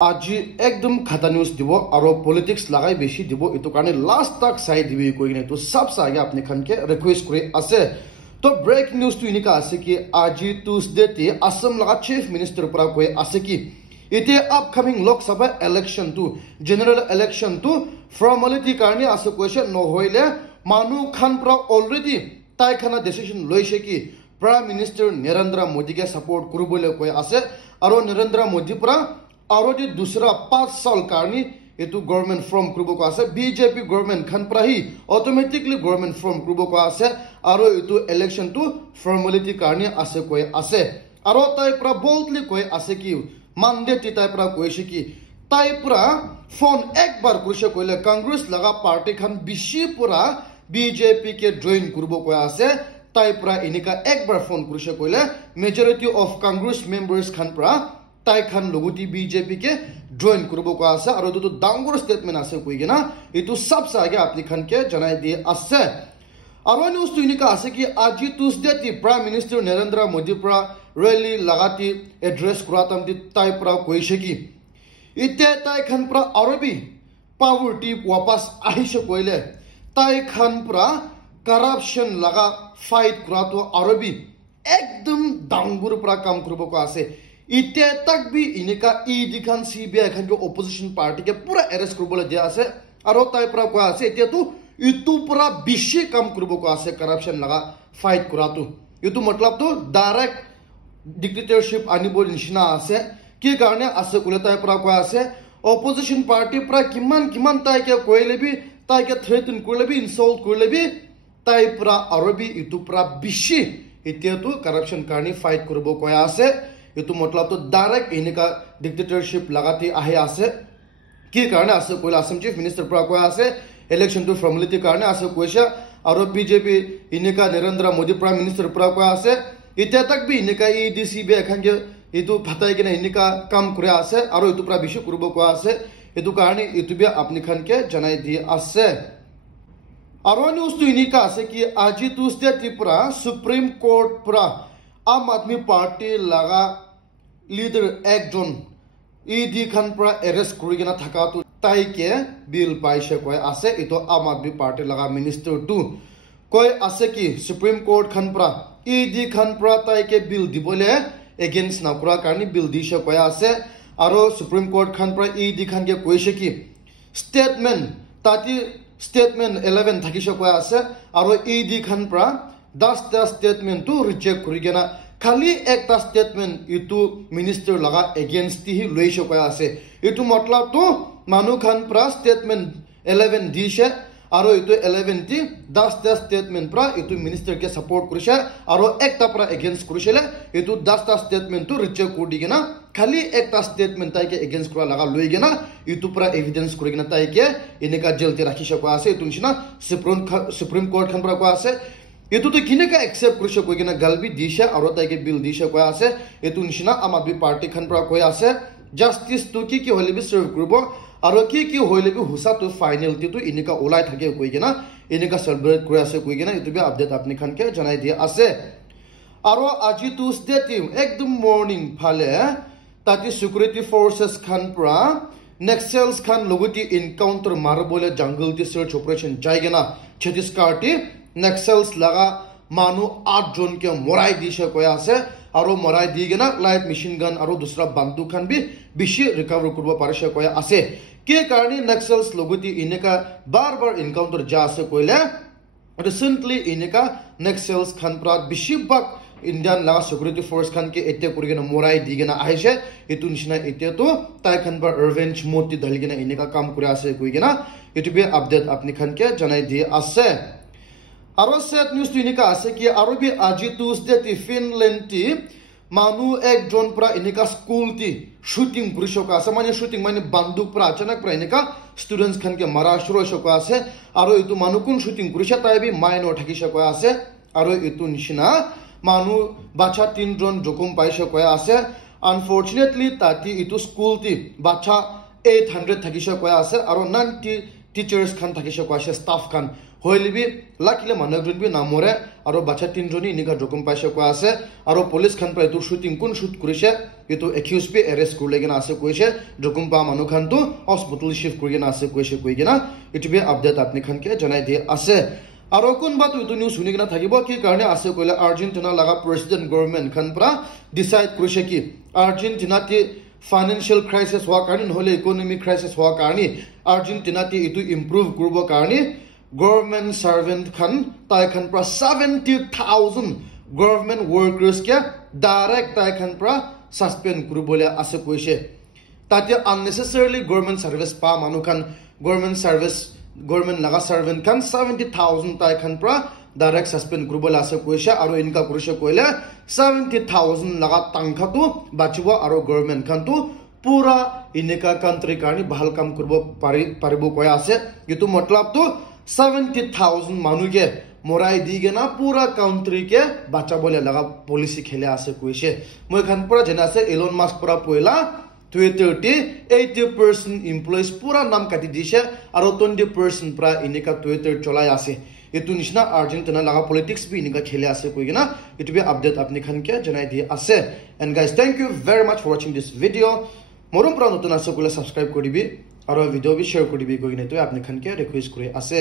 আজি একদম খাতা নিউজ দিব আৰু পলিটিক্স লাগাই বেছি দিব এটো কাৰণে লাষ্ট তক চাই দিবি কৈ কিনে তো সব সাগে আপনি খানকে রিকোয়েস্ট কৰি আছে তো ব্রেক নিউজ তো ইনিকা আছে কি আজি টুসডে তে असम लगा चीफ मिनिस्टर পৰা কৈ আছে কি ইতে আপকামিং লোকসভা ইলেকশন তো জেনাৰেল ইলেকশন তো ফৰ্মালিটি কাৰণে আছে কৈছে নহইলে মানু খান পৰা অলৰেডি তাই খানা ডিসিশন লৈছে কি প্ৰাইম মিনিষ্টাৰ নৰেন্দ্ৰ মোদীকে সাপোৰ্ট কৰিবলৈ কৈ আছে আৰু নৰেন্দ্ৰ মোদী পৰা আৰু যে দুসৰা 5 साल কাৰণে এটো গভৰ্নমেন্ট ফৰ্ম কৰিব কৈ আছে বিজেপি গভৰ্নমেন্ট খান পৰা হি অটোমেটিকলি গভৰ্নমেন্ট ফৰ্ম কৰিব কৈ আছে আৰু এটো ইলেকশন তো ফৰ্মালিটি কাৰণে আছে কৈ আছে আৰু তাই পৰা বল্ডলি কৈ আছে কি মানডেটি তাই পৰা কৈছে কি তাই পৰা ফোন একবাৰ কৰিছে কইলে কংগ্ৰেছ লগা পাৰ্টি খান বিশি পৰা বিজেপি কে জয়েন কৰিব কৈ আছে তাই পৰা ইনিকা একবাৰ ফোন কৰিছে কইলে মেজৰিটি অফ কংগ্ৰেছ মেম্বাৰ্স খান পৰা তাই খান লগতি বিজেপি কে জয়েন কৰিব কৈ আছে আৰু এটো ডাঙৰ স্টেটমেন্ট আছে কৈ কিনা এটো সবসে আগে আপনি খান কে জনাই দি আছে আৰু নিউজ তো ইনিকা আছে কি আজি টুসডে তি প্ৰাইম মিনিষ্টাৰ নৰেন্দ্ৰ মোদী পৰা ৰেলি লাগাতি এড্ৰেছ কৰাতাম দি তাই পৰা কৈছে কি ইতে তাই খান পৰা আৰবি পাৱাৰটি वापस আহিছে কইলে তাই খান পৰা কৰাপশন লাগা ফাইট কৰাটো আৰবি একদম ডাঙৰ পৰা কাম কৰিব কৈ আছে ইতে तक भी इनका ईडी खान सीबीआई खान के ऑपोजिशन पार्टी के पूरा अरेस्ट करबले दिया আছে আৰু তাই পৰা কৈ আছে এতিয়া তো ইটো পুৰা বেছি কাম কৰিব কৈ আছে কৰাপশন লাগা ফাইট কৰাটো ইটো मतलब তো ডাইৰেক্ট ডিক্টেটৰশিপ আনিবৰ নিচিনা আছে কি কাৰণে আছে কলে তাই পৰা কৈ আছে অপোজিশন পাৰ্টি পৰা কিমান তাই কে কৈলেবি তাই কে থ্ৰেটন কৰিলেবি ইনসাল্ট কৰিলেবি তাই পৰা আৰবি ইটো পৰা বেছি এতিয়া তো কৰাপশন কাৰণে ফাইট কৰিব কৈ আছে এটো मतलब তো ডাইরেক্ট ইনিকা ডিক্টেটরশিপ লাগাতে আহে আছে কি কারণে আছে কইলা असम চিফ মিনিস্টার পৰা কৈ আছে ইলেকশন তো ফৰ্মালিটি কাৰণে আছে কৈছে আৰু BJP ইনিকা Narendra Modi prime minister পৰা কৈ আছে ইতে तक भी ইনিকা ইডিসিবি এখানকে এটো ফাটাই কিনে ইনিকা কাম কৰে আছে আৰু এটো পৰা বেছি কৰিব কৈ আছে এটো কাৰণে এটো বি আপনি খানকে জনাই দি আছে আৰু নিউজ তো ইনিকা আছে কি আজি টুসডে ত্ৰিপুৰা সুপ্ৰিম কোৰ্ট পৰা आम आदमी पार्टी लगा लीडर एकजन ईडी खान পৰা এৰেষ্ট কৰি কিনা থাকা তো তাইকে বিল পাইছে কৈ আছে এটো आम आदमी पार्टी लगा मिनिस्टर টু কৈ আছে কি সুপ্রিম কোর্ট খান পৰা ईडी খান পৰা তাইকে বিল দিবলে এগেইনস্ট না কৰা কাৰণে বিল দিছে কৈ আছে আৰু সুপ্ৰিম কোৰ্ট খান পৰা ईडी খান কে কৈছে কি স্টেটমেন্ট তাতি স্টেটমেন্ট 11 থাকিছে কৈ আছে আৰু ईडी খান পৰা 10 स्टेटमेंट तो रिजेक्ट करिगेना खाली एकटा स्टेटमेंट इटु मिनिस्टर लगा अगेंस्ट ही लइसे কৈ আছে इटु मतलब तो मानु खान प्रा स्टेटमेंट 11 दिसे आरो इटु 11 ति 10 स्टेटमेंट प्रा इटु मिनिस्टर के सपोर्ट करिसे आरो एकटा प्रा अगेंस्ट करिसेले इटु 10 स्टेटमेंट तो रिजेक्ट करिगेना खाली एकटा स्टेटमेंट ताइके अगेंस्ट करा लगा लइगेना इटु प्रा एविडेंस करिगेना ताइके इनेका जेलते राखिसे কৈ আছে इटु निसिना सुप्रीम कोर्ट खान प्रा কৈ আছে এটো তো কিনেকা একসেপ্ট কৰিছে কৈ কিনা গালবি দিছে আৰু তাইকে বিল দিছে কৈ আছে এটো নিচিনা আম আদমি পাৰ্টি খান পৰা কৈ আছে জাস্টিস তো কি হলিবি সাৰ্ভ কৰিব আৰু কি হলিবি হুসা তো ফাইনাল তো ইনিকা ওলাই থাকে কৈ কিনা ইনিকা সেলিব্রেট কৰি আছে কৈ কিনা এটো বি আপডেট আপনি খানকে জনাই দিয়া আছে আৰু আজি টুসডে টিম একদম মৰ্নিং ফালে তাতি সিকিউৰিটি ফোৰ্সেস খান পৰা নেক্সেলস খান লগতি এনকাউন্টার মারবলে জঙ্গল তি সার্চ অপারেশন যায়গেনা ছত্তিশগড় नेक्सल्स लगा मानु 8 जन के मराई दिसे কৈ আছে আৰু মৰাই দিগেনা লাইভ মেশিন গান আৰু দুসরা বন্দুক খান বি বেশি রিকভার করব পারছে কৈ আছে কি কারণে নেক্সলস লগতি ইনেকা বারবার এনকাউন্টার যা আছে কইলে রিসেন্টলি ইনেকা নেক্সলস খান প্রা বেশি বাক ইন্ডিয়ান লা সিকিউরিটি ফোর্স খান के এতে করিগেনা মরাই দিগেনা আইছে এতু নিচিনা এতে তো তাই খান বা রিভেঞ্জ মোড দিলগেনা ইনেকা কাম করে আছে কইগেনা এটু বি আপডেট আপনি খান के জনাই দি আছে আৰু সেট নিউজ ইনিকা আছে কি আৰু বি আজি টুসডে তি ফিনল্যান্ড তি মানু একজন পৰা ইনিকা স্কুল তি শুটিং কৰিছক আছে মানে শুটিং মানে বন্দুক পৰা अचानक পৰা ইনিকা স্টুডেন্টস খান কে মাৰা শুৰু হইছক আছে আৰু এটো মানু কোন শুটিং কৰিছে তাই বি মাইনৰ থাকিছে কৈ আছে আৰু এটো নিচিনা মানু বাচ্চা 3 জন জখম পাইছে কৈ আছে আনফরচুনেটলি তাতি এটো স্কুল তি বাচ্চা 800 থাকিছে কৈ আছে আৰু 90 টিচার্স খান থাকিছে কৈ আছে স্টাফ খান হইলিবি লাকিলে মানুষজন বি নামরে আর বাচ্চা 3 জনই ইনিকা জখম পাইছে কোয়া আছে আর পুলিশ খান প্রায় তো শুটিং কোন শুট করেছে এতো একিউজ বি অ্যারেস্ট করলে গেনা আছে কইছে জখম পা মানুষ খান তো হসপিটাল শিফট করে গেনা আছে কইছে কই গেনা ইউটিউবে আপডেট আপনি খানকে জানাই দিয়ে আছে আর কোন বাত ইতো নিউজ শুনি গেনা থাকিব কি কারণে আছে কইলে আর্জেন্টিনা লাগা প্রেসিডেন্ট গভর্নমেন্ট খান প্রা ডিসাইড করেছে কি আর্জেন্টিনা তে ফাইনান্সিয়াল ক্রাইসিস হওয়া কারণে হলে ইকোনমিক ক্রাইসিস হওয়া কারণে আর্জেন্টিনা তে ইতো ইমপ্রুভ করব কারণে government servant khan tai khan pra 70,000 government workers ke direct tai khan pra suspend kuru bole ase koise tate unnecessarily government service pa manu khan government laga servant khan 70,000 tai khan pra direct suspend kuru bole ase koise aro inka kuruse koile 70,000 laga tangkha tu bachibo aro government khan tu pura ineka country karni bahal kam kurbo paribo koya ase itu matlab tu 70,000 মানুষকে মরাই দিগে না পুরা country কে বাঁচা বলে লাগা policy খেলে আছে কইছে মই খান পরা জেনা আছে এলন মাস্ক পরা পয়লা 80% এমপ্লয়িজ পুরা নাম কাটি দিছে আর 20% প্রা ইনিকা টুইটার চলাই আছে এটু নিশনা আর্জেন্টিনা লাগা পলিটিক্স বি ইনিকা খেলে আছে কইগনা এটু বি আপডেট আপনি খানকে জানাই দি আছে and guys thank you very much for watching this video মরম প্রা নতুন আছে কইলে সাবস্ক্রাইব করিবি আর ভিডিও বি শেয়ার করিবি কইগনা তো আপনি খানকে রিকোয়েস্ট করে আছে